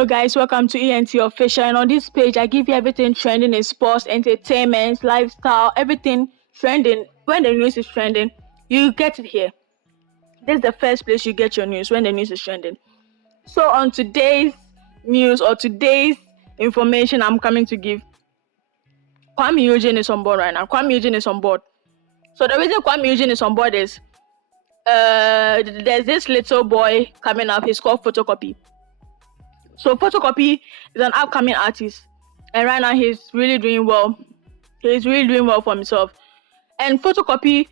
Hello guys, welcome to ENT Official, and on this page I give you everything trending in sports, entertainment, lifestyle, everything trending. When the news is trending, you get it here. This is the first place you get your news when the news is trending. So on today's news or today's information I'm coming to give, Kwame Eugene is on board right now. Kwame Eugene is on board. So the reason Kwame Eugene is on board is there's this little boy coming up, he's called Fotocopy. So Fotocopy is an upcoming artist, and right now he's really doing well. He's really doing well for himself. And Fotocopy,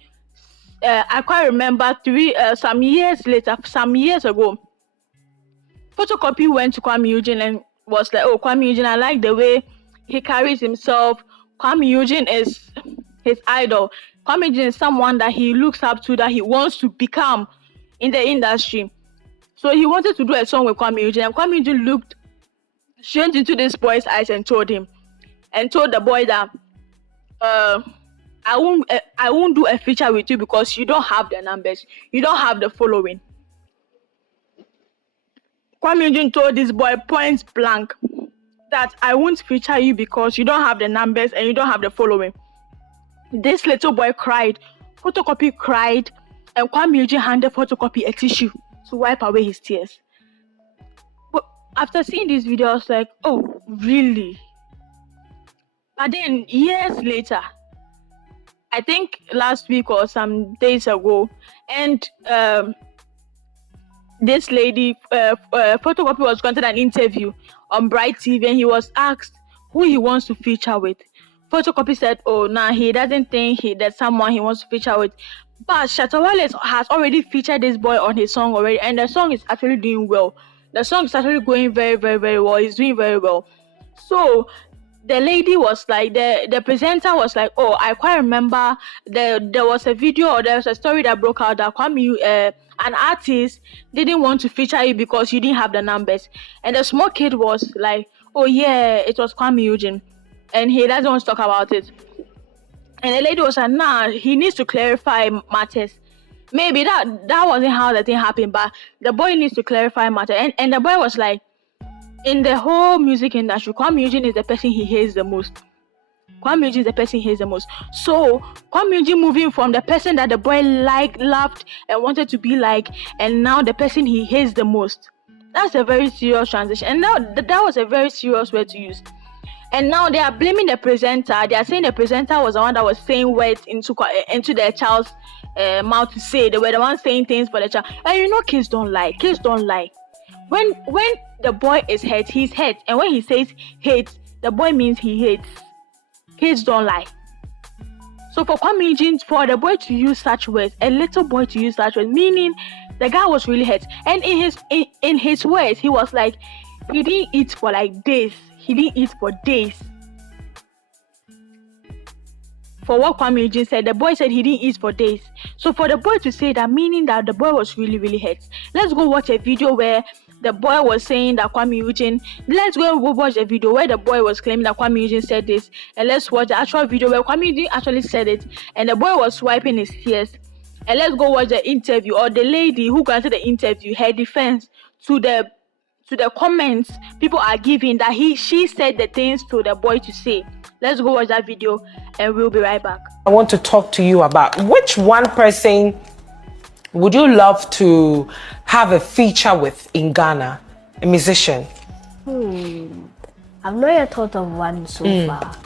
I quite remember some years ago, Photocopy went to Kwame Eugene and was like, "Oh, Kwame Eugene, I like the way he carries himself. Kwame Eugene is his idol. Kwame Eugene is someone that he looks up to, that he wants to become in the industry." So he wanted to do a song with Kwame Eugene, and Kwame Eugene looked straight into this boy's eyes and told the boy that I won't do a feature with you because you don't have the numbers, you don't have the following. Kwame Eugene told this boy point blank that I won't feature you because you don't have the numbers and you don't have the following. This little boy cried, Photocopy cried, and Kwame Eugene handed Photocopy a tissue to wipe away his tears. But after seeing this video, I was like, oh, really? But then years later, I think last week or some days ago, and this lady, Photocopy, was granted an interview on Bright TV, and he was asked who he wants to feature with. Photocopy said, oh, nah, he doesn't think there's someone he wants to feature with. But Shatta Wale has already featured this boy on his song already, and the song is actually doing well. The song is actually going very, very, very well. He's doing very well. So the lady was like, the presenter was like, oh, I quite remember there was a video or there was a story that broke out that Kwame, an artist, didn't want to feature you because you didn't have the numbers. And the small kid was like, oh yeah, it was Kwame Eugene, and he doesn't want to talk about it. And the lady was like, nah, he needs to clarify matters. Maybe that wasn't how the thing happened, but the boy needs to clarify matters. And the boy was like, in the whole music industry, Kwame Eugene is the person he hates the most. Kwame Eugene is the person he hates the most. So Kwame Eugene moving from the person that the boy liked, loved, and wanted to be like, and now the person he hates the most. That's a very serious transition. And now that was a very serious word to use. And now they are blaming the presenter. They are saying the presenter was the one that was saying words into their child's mouth to say. They were the ones saying things for the child. And you know, kids don't lie. Kids don't lie. When the boy is hurt, he's hurt. And when he says hate, the boy means he hates. Kids don't lie. So for Kwame Eugene, for the boy to use such words, a little boy to use such words, meaning the guy was really hurt. And in his words, he was like, he didn't eat for like days. He didn't eat for days. For what Kwame Eugene said, the boy said he didn't eat for days. So for the boy to say that, meaning that the boy was really, really hurt. Let's go watch a video where the boy was saying that Kwame Eugene. Let's go watch a video where the boy was claiming that Kwame Eugene said this. And let's watch the actual video where Kwame Eugene actually said it. And the boy was wiping his tears. And let's go watch the interview, or the lady who granted the interview, her defense to the comments people are giving that she said the things to the boy to say. Let's go watch that video and we'll be right back. I want to talk to you about which one person would you love to have a feature with in Ghana, a musician? I've not yet thought of one so far.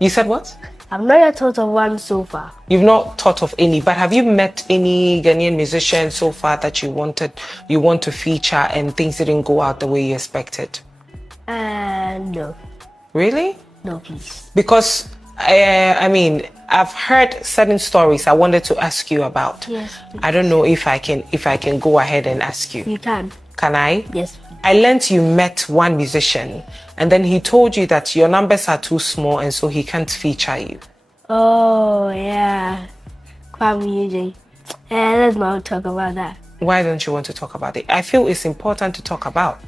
You said what? I've not yet thought of one so far. You've not thought of any, but have you met any Ghanaian musicians so far that you want to feature and things didn't go out the way you expected? No. Really? No, please. Because I mean, I've heard certain stories I wanted to ask you about. Yes, please. I don't know if I can go ahead and ask you. You can. Can I? Yes. I learnt you met one musician and then he told you that your numbers are too small and so he can't feature you. Oh, yeah. Kwame Eugene. Let's not talk about that. Why don't you want to talk about it? I feel it's important to talk about.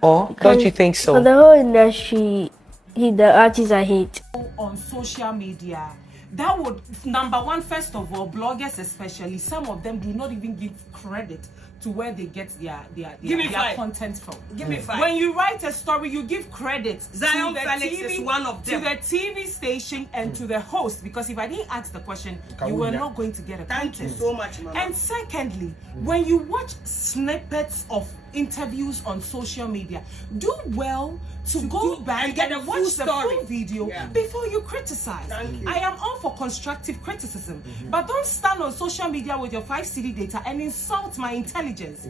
Or don't you think so? For the whole industry, the artists I hate. On social media, that would, number one, first of all, bloggers especially, some of them do not even give credit to where they get their Give me five. content from. Give me 5. When you write a story, you give credit Zion to the Felix TV, is one of them. to the TV station and to the host, because if I didn't ask the question, you were not going to get a Thank you content. so much, Mama. And secondly, when you watch snippets of interviews on social media, do well to go back and get and a watch full the story. full video before you criticize. Thank you. I am all for constructive criticism, but don't stand on social media with your 5 CD data and insult my intelligence.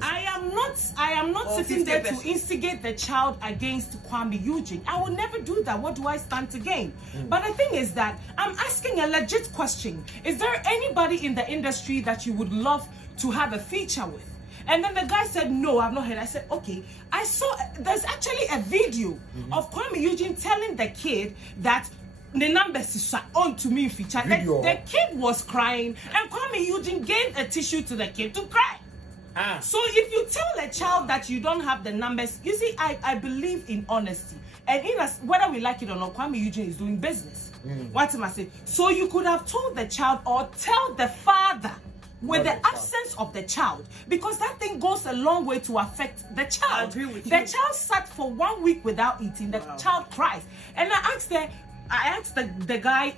I am not sitting there to 50%. instigate the child against Kwame Eugene. I will never do that. What do I stand to gain? But the thing is that I'm asking a legit question. Is there anybody in the industry that you would love to have a feature with? And then the guy said, no, I've not heard. I said, okay. I saw, there's actually a video of Kwame Eugene telling the kid that the numbers is on to me feature. The kid was crying, and Kwame Eugene gave a tissue to the kid to cry. So if you tell a child that you don't have the numbers, you see, I believe in honesty. And whether we like it or not, Kwame Eugene is doing business. What am I saying? So you could have told the child or tell the father with the absence of the child, because that thing goes a long way to affect the child. I agree with you. The child sat for 1 week without eating. The child cries. And I asked the guy,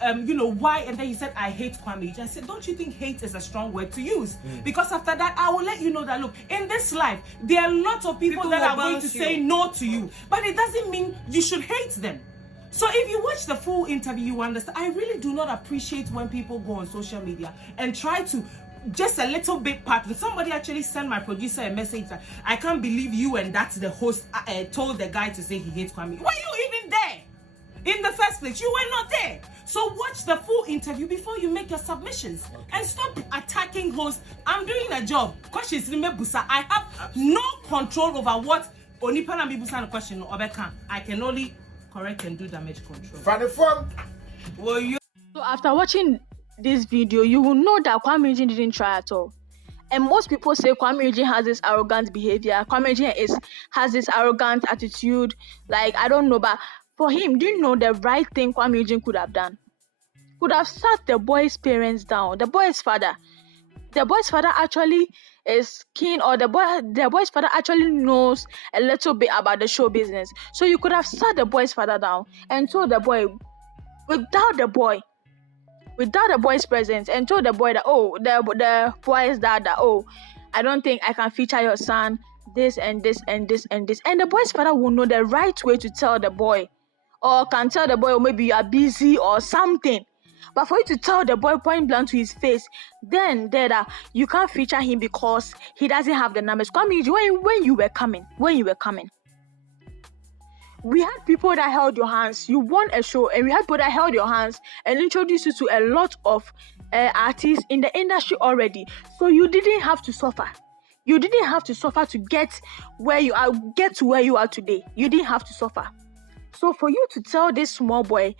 why? And then he said, I hate Kwame Eugene. I said, don't you think hate is a strong word to use? Because after that, I will let you know that, look, in this life, there are lots of people that are going to say no to you. But it doesn't mean you should hate them. So if you watch the full interview, you understand. I really do not appreciate when people go on social media and try to just a little bit part. Somebody actually sent my producer a message that I can't believe you and that's the host told the guy to say he hates Kwame. Were you even there? In the first place, you were not there. So watch the full interview before you make your submissions. And stop attacking hosts. I'm doing a job. I have no control over what Onipana Mibusa question or I can only correct and do damage control. So after watching this video, you will know that Kwame Eugene didn't try at all. And most people say Kwame Eugene has this arrogant behavior. Kwame Eugene has this arrogant attitude. Like, I don't know, but for him, do you know the right thing Kwame Eugene could have done? Could have sat the boy's parents down. The boy's father actually is keen, or the boy's father actually knows a little bit about the show business. So you could have sat the boy's father down and told the boy, without the boy's presence, and told the boy that, oh, the boy's dad that, oh, I don't think I can feature your son, this and this and this and this. And the boy's father will know the right way to tell the boy, or can tell the boy, oh, maybe you are busy or something. But for you to tell the boy point blank to his face, then you can't feature him because he doesn't have the numbers. When you were coming, we had people that held your hands. You won a show, and we had people that held your hands and introduced you to a lot of artists in the industry already. So you didn't have to suffer. You didn't have to suffer to get to where you are today. You didn't have to suffer. So for you to tell this small boy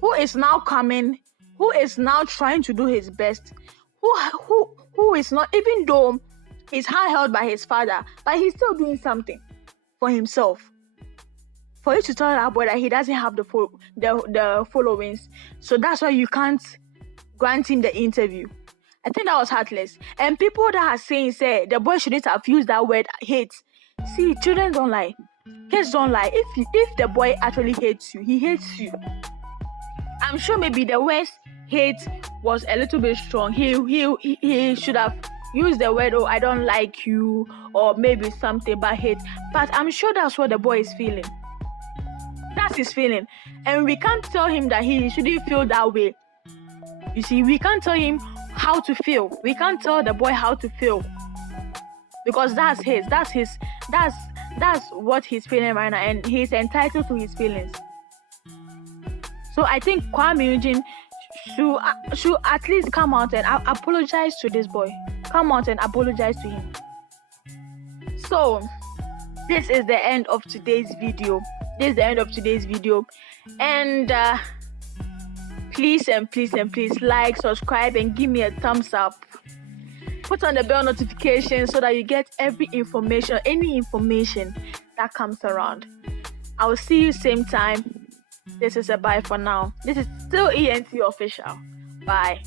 who is now coming, who is now trying to do his best, who is not, even though he's held by his father, but he's still doing something for himself. For you to tell that boy that he doesn't have the followings, so that's why you can't grant him the interview. I think that was heartless. And people that are saying, say, the boy shouldn't have used that word hate. See, children don't lie. Kids don't lie. If the boy actually hates you, he hates you. I'm sure maybe the word hate was a little bit strong. He should have used the word, oh, I don't like you, or maybe something about hate. But I'm sure that's what the boy is feeling. That's his feeling. And we can't tell him that he shouldn't feel that way. You see, we can't tell him how to feel. We can't tell the boy how to feel. Because that's what he's feeling right now, and he's entitled to his feelings. So I think Kwame Eugene should at least come out and apologize to this boy. Come out and apologize to him. So this is the end of today's video. And please like, subscribe, and give me a thumbs up. Put on the bell notification so that you get any information that comes around. I will see you same time. This is a bye for now. This is still ENT official. Bye.